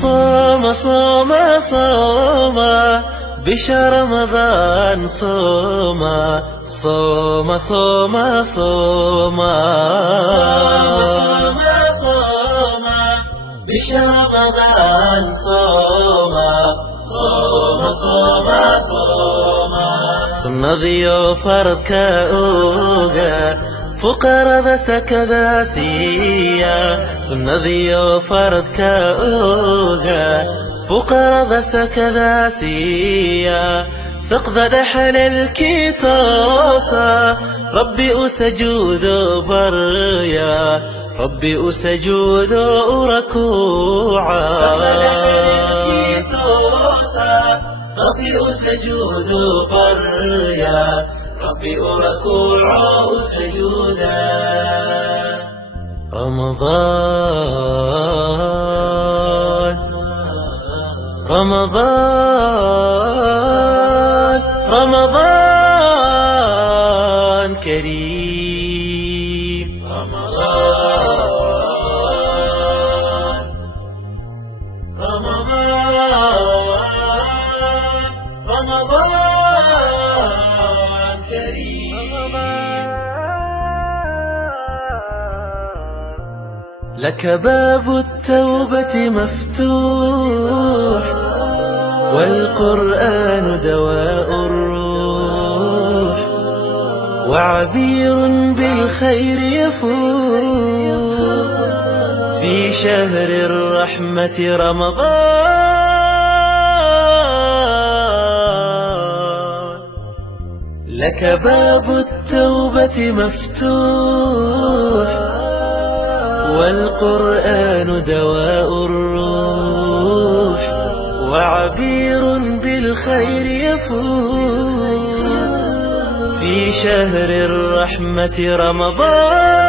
صوم صوم صوم بشهر رمضان صوم صوم صوم صوم صوم بشهر رمضان صوم صوم صوم صوم سنذيو فرد كأوغا فقرا سكذا سيا سنذيو فرد كأوغا فقرا سكذا سيا سقط دحل الكيتوسا ربي أسجود بريا ربي أسجود ركوعا ربي أسجود بريا ربي ركوعا سجودا رمضان رمضان رمضان كريم رمضان رمضان رمضان كريم لك باب التوبة مفتوح والقرآن دواء الروح وعبير بالخير يفوح في شهر الرحمة رمضان لك باب التوبة مفتوح والقرآن دواء الروح وعبير بالخير يفوح في شهر الرحمة رمضان